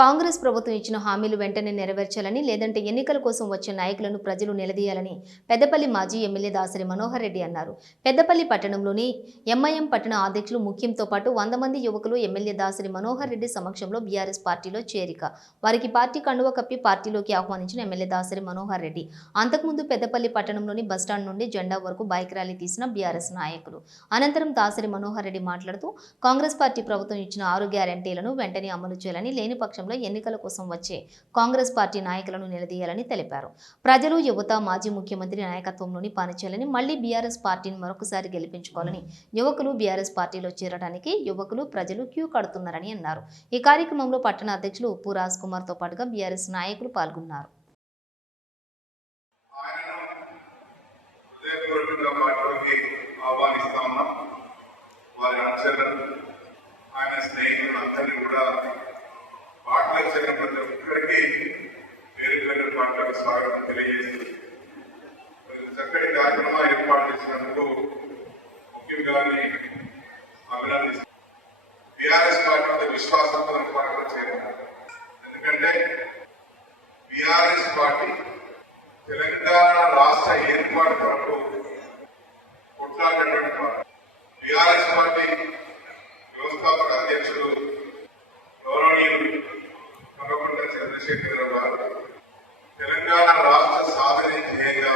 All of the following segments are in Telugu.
కాంగ్రెస్ ప్రభుత్వం ఇచ్చిన హామీలు వెంటనే నెరవేర్చాలని లేదంటే ఎన్నికల కోసం వచ్చే నాయకులను ప్రజలు నిలదీయాలని పెద్దపల్లి మాజీ ఎమ్మెల్యే దాసరి మనోహర్ రెడ్డి అన్నారు. పెద్దపల్లి పట్టణంలోని ఎంఐఎం పట్టణ అధ్యక్షులు ముఖ్యంతో పాటు వంద మంది యువకులు ఎమ్మెల్యే దాసరి మనోహర్ రెడ్డి సమక్షంలో బీఆర్ఎస్ పార్టీలో చేరిక. వారికి పార్టీ కండువ కప్పి పార్టీలోకి ఆహ్వానించిన ఎమ్మెల్యే దాసరి మనోహర్ రెడ్డి. అంతకుముందు పెద్దపల్లి పట్టణంలోని బస్టాండ్ నుండి జెండా వరకు బైక్ ర్యాలీ తీసిన బీఆర్ఎస్ నాయకులు. అనంతరం దాసరి మనోహర్ రెడ్డి మాట్లాడుతూ కాంగ్రెస్ పార్టీ ప్రభుత్వం ఇచ్చిన ఆరు గ్యారంటీలను వెంటనే అమలు చేయాలని లేని పక్షంలో ఎన్నికల కోసం వచ్చే కాంగ్రెస్ పార్టీ నాయకులను నిలదీయాలని తెలిపారు. ప్రజలు యువత మాజీ ముఖ్యమంత్రి నాయకత్వంలోని పనిచేయాలని మళ్ళీ బీఆర్ఎస్ పార్టీని మరొకసారి గెలిపించుకోవాలని యువకులు బీఆర్ఎస్ పార్టీలో చేరడానికి యువకులు ప్రజలు క్యూ కడుతున్నారని అన్నారు. ఈ కార్యక్రమంలో పట్టణ అధ్యక్షులు ఉప్పు రాజ్ కుమార్తో పాటుగా బీఆర్ఎస్ నాయకులు పాల్గొన్నారు. తెలియజేస్తూ చక్కటి కార్యక్రమం ఏర్పాటు చేసినందుకు ముఖ్యంగా అభినందిస్తున్నాను బీఆర్ఎస్ పార్టీతో విశ్వాసంతో పార్టీలో చేరినారు ఎందుకంటే బీఆర్ఎస్ పార్టీ తెలంగాణ రాష్ట్ర ఏర్పాటు కొరకు కొట్లాడినటువంటి పార్టీ. బీఆర్ఎస్ పార్టీ వ్యవస్థాపక అధ్యక్షుడు గౌరవనీయులు కల్వకుంట్ల చంద్రశేఖరరావు గారు తెలంగాణ రాష్ట్ర సాధన ధ్యేయంగా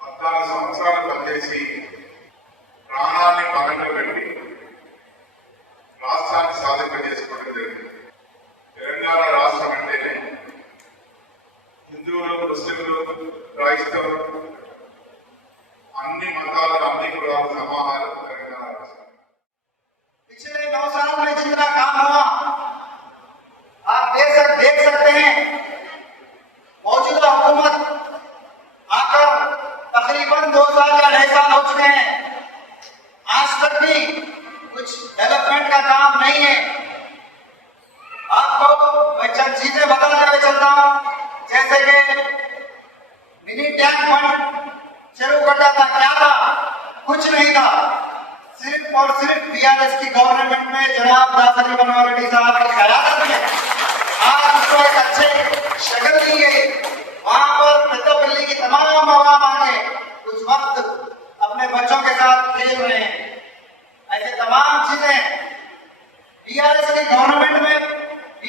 పద్నాలుగు సంవత్సరాలు పనిచేసి ప్రాణాన్ని పగంగా పెట్టి రాష్ట్రాన్ని సాధింప చేసుకోవడం జరిగింది. తెలంగాణ రాష్ట్రం అంటేనే హిందువులు ముస్లింలు క్రైస్తవులు అన్ని మతాలు అన్ని కులాలు సమాహారం मिनी टैंक फंड शुरू करता था। क्या था? कुछ नहीं था। सिर्फ़ और सिर्फ़ बीआरएस की गवर्नमेंट में जनाब दासरी मनोहर रेड्डी साहब की क्यादत में। आज उसको एक अच्छे शक्ल दी गई। वहाँ पर पेट्टापल्ली की तमाम आवाम आके कुछ वक्त अपने बच्चों के साथ खेल रहे हैं। ऐसे तमाम चीज़ें बीआरएस की गवर्नमेंट में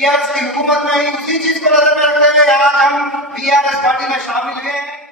बीआरएस की हुकूमत में ही उसी चीज़ को नज़र में रखते हुए आज हम बीआरएस पार्टी में शामिल हुए हैं।